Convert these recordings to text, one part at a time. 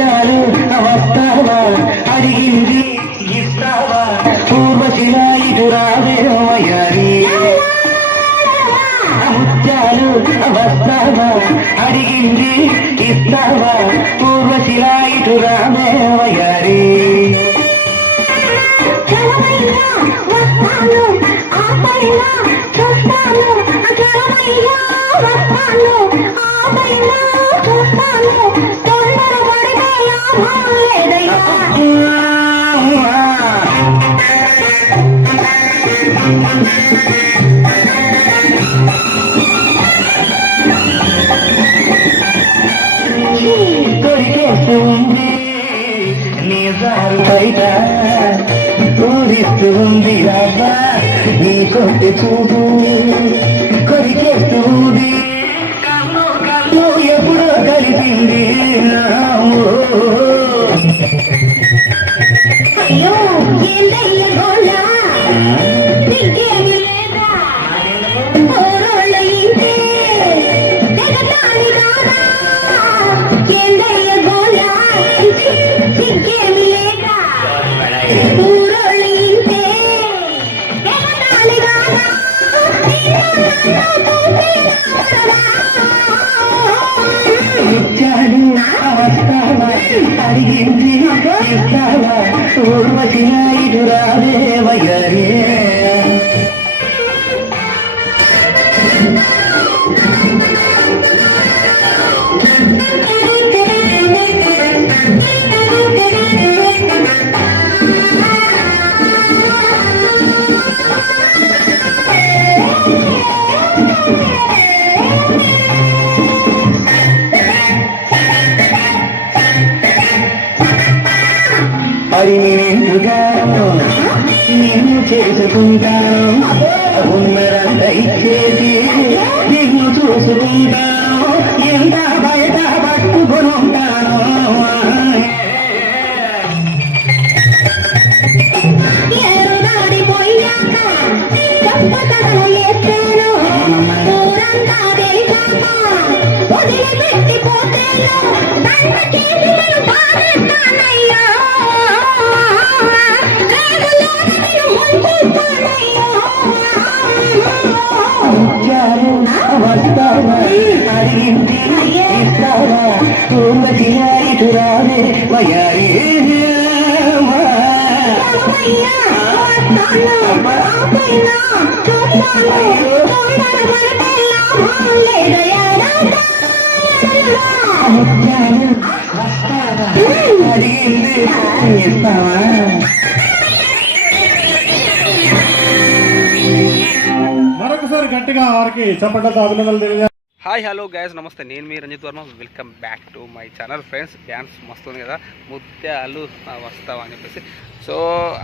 ముత్యాలు వస్తావా అడిగింది ఇస్తావా పూర్వశిలా ఇటు రావే వయ్యారి ముత్యాలు వస్తావా అడిగింది ఇస్తావా పూర్వశిలా ఇటు రావే వయ్యారి దొరికేస్తూ ఉంది నీ దారు బయట ఊరిస్తూ ఉంది రాబా నీ కొట్టి చూపు కొరికేస్తూ ఉంది కన్ను కన్ను ఎప్పుడో కలిపింది అయ్యో ఏందయ్య గోళ నీకేమి లేదా ఓరోళ్ళ ఇంటే తెగతాని రానా ఏందయ్య గోళ నీకేమి లేదా ఊరోళ్ళ ఇంటే తెగతాని రానా ముత్యాలు వస్తావా అడిగింది ఇస్తావా పూర్వశిలా ఇటు రావే వయ్యారి అది నేనుగా నేను చేసుకుంటాను ఉన్నదంతా ఇచ్చేది నిన్ను చూసుకుంటాను ఎంత బయట పట్టుకొని ఉంటాను ముత్యాలు వస్తావా అడిగింది ఇస్తావా పూర్వశిలా ఇటు రావే వయ్యారి ముత్యాలు వస్తావా అడిగింది ఇస్తావా మరొకసారి గట్టిగా వారికి చప్పట్లతో అభినందనలు తెలియజేయాలి. హాయ్ హలో గైస్ నమస్తే, నేను మీ Ranjith Varma. Welcome back to my channel. Friends, dance మస్తు ఉంది కదా, ముత్యాలు వస్తావా అని చెప్పేసి. సో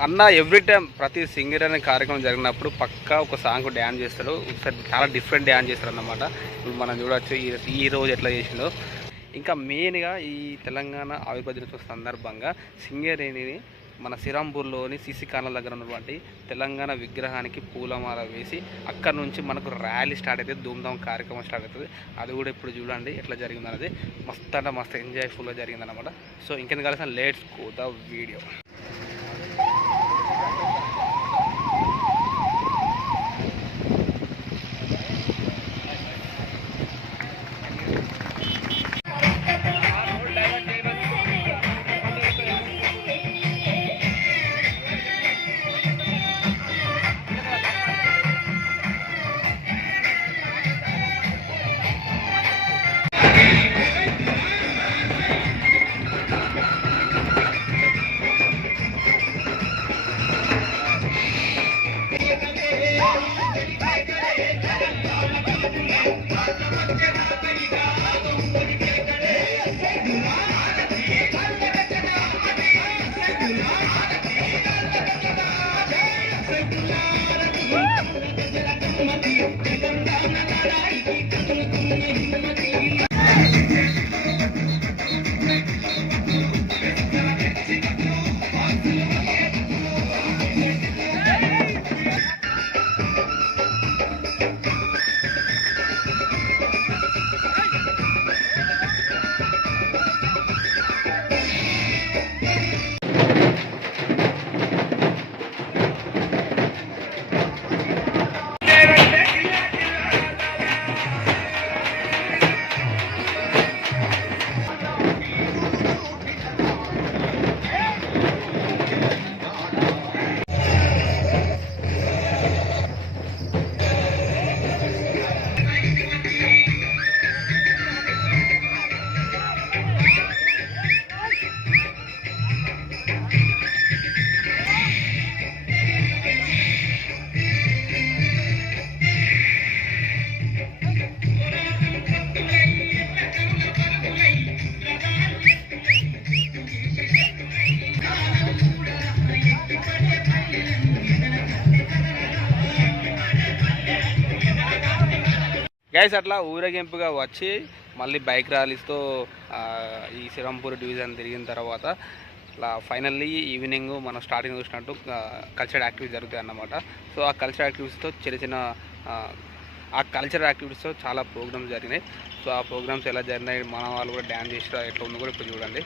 అన్న ఎవ్రీ టైం ప్రతి సింగర్ అనే కార్యక్రమం జరిగినప్పుడు పక్కా ఒక సాంగ్ డ్యాన్స్ చేస్తాడు. ఒకసారి చాలా డిఫరెంట్ డ్యాన్స్ చేస్తాడు అన్నమాట. ఇప్పుడు మనం చూడవచ్చు ఈ రోజు ఎట్లా చేసిండో. ఇంకా మెయిన్గా ఈ తెలంగాణ ఆవిర్భావ దినోత్సవ సందర్భంగా సింగరేణిని మన శ్రీరాంపూర్లోని సీసీ కానల దగ్గర ఉన్నటువంటి తెలంగాణ విగ్రహానికి పూలమాల వేసి అక్కడ నుంచి మనకు ర్యాలీ స్టార్ట్ అవుతుంది, ధూమ్ధామ్ కార్యక్రమం స్టార్ట్ అవుతుంది. అది కూడా ఇప్పుడు చూడండి ఎట్లా జరిగిందనేది. మస్తు అంటే మస్తు ఎంజాయ్ఫుల్గా జరిగిందనమాట. సో ఇంకెందుకు కలిసిన let's go the video. Guys అట్లా ఊరేగింపుగా వచ్చి మళ్ళీ బైక్ ర్యాలీస్తో ఈ శ్రీరాంపూర్ డివిజన్ తిరిగిన తర్వాత ఇట్లా ఫైనల్లీ ఈవినింగ్ మనం స్టార్టింగ్ చూసినట్టు కల్చరల్ యాక్టివిటీస్ జరుగుతాయి అన్నమాట. సో ఆ కల్చరల్ యాక్టివిటీస్తో చిన్న ఆ కల్చరల్ యాక్టివిటీస్తో చాలా ప్రోగ్రామ్స్ జరిగినాయి. సో ఆ ప్రోగ్రామ్స్ ఎలా జరిగినాయి, మన వాళ్ళు కూడా డ్యాన్స్ చేసినా ఎట్లా ఉందో కూడా ఇప్పుడు చూడండి.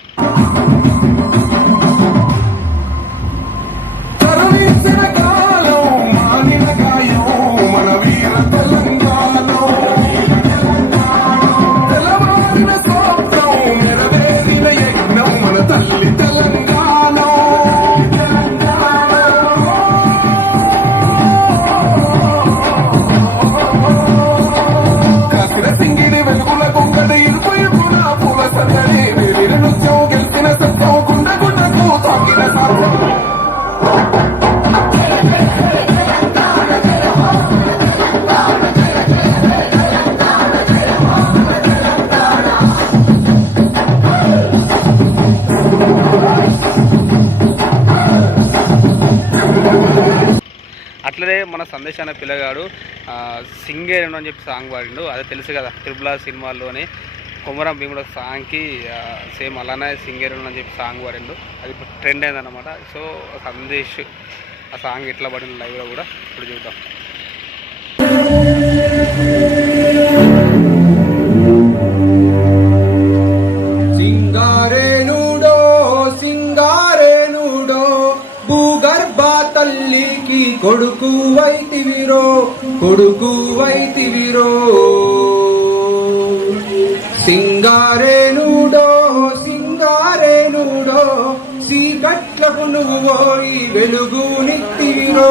అట్లనే మన సందేశ్ అనే పిల్లగాడు సింగేరన్ అని చెప్పి సాంగ్ పాడిండు. అదే తెలుసు కదా, త్రిబుల్ ఆర్ సినిమాల్లోని కొమరం భీముడు సాంగ్కి సేమ్ అలానే సింగేరన్ అని చెప్పి సాంగ్ పాడిండు. అది ఇప్పుడు ట్రెండ్ అయిందన్నమాట. సో సందేశ్ ఆ సాంగ్ ఎట్లా పడింది లైవ్లో కూడా ఇప్పుడు చూద్దాం. సింగారేనుడో సింగారేనుడో భూగర్భ తల్లికి కొడుకు వైతివిరో సింగారేనుడో సింగారేనుడో సీకట్లకు నువ్వు పోయి వెలుగునిత్తివిరో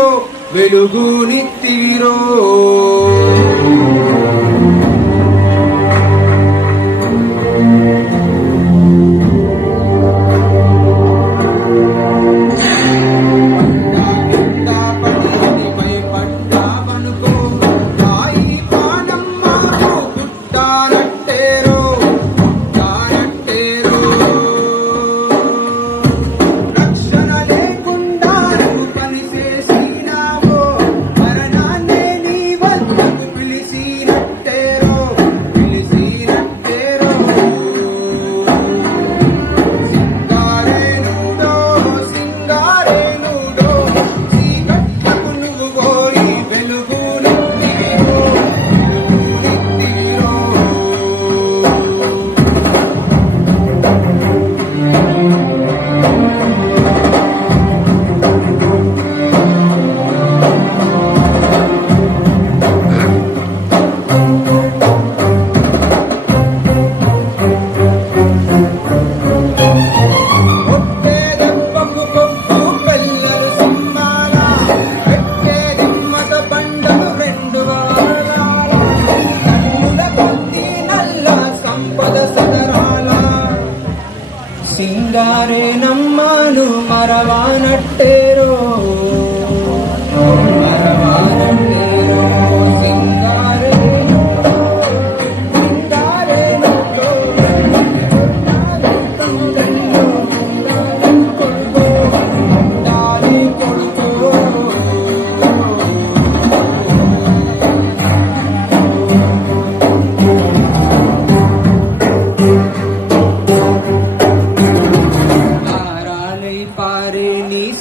సింగారేనమ్మను మరవానట్టేరో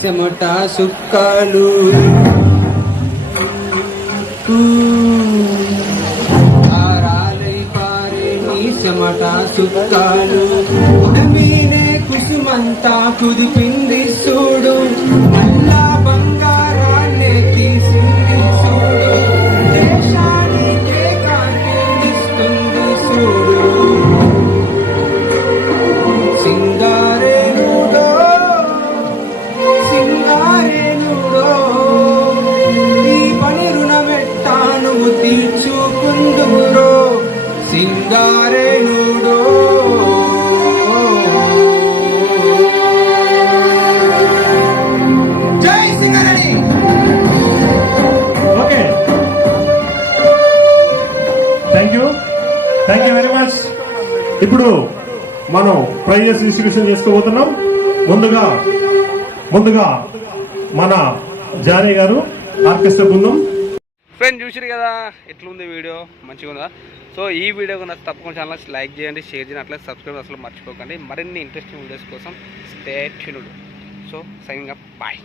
చెమట సుక్కలు ఆరాలై పారే నీ చెమట సుక్కలు ఉడమీనే కుసుమంతా కుదిపింది చూడు నల్లా బంగారాన్నే తీసింది చూడు దేశానికే కాంతిస్తుంది చూడు తీర్చుకుందురో సింగారేనుడో. జై Singareni. Okay, thank you very much. ఇప్పుడు మనం ప్రైజెస్ డిస్ట్రిబ్యూషన్ చేసుకోబోతున్నాం. ముందుగా మన జానీ గారు ఆర్కెస్ట్రా బృందం. ఫ్రెండ్ చూసిరు కదా ఎట్లుంది వీడియో, మంచిగా ఉందా? సో ఈ వీడియో నాకు తప్పకుండా ఛానల్ లైక్ చేయండి, షేర్ చేయండి, అట్లా సబ్స్క్రైబ్ అసలు మర్చిపోకండి. మరిన్ని ఇంట్రెస్టింగ్ వీడియోస్ కోసం stay tuned. So signing up, bye.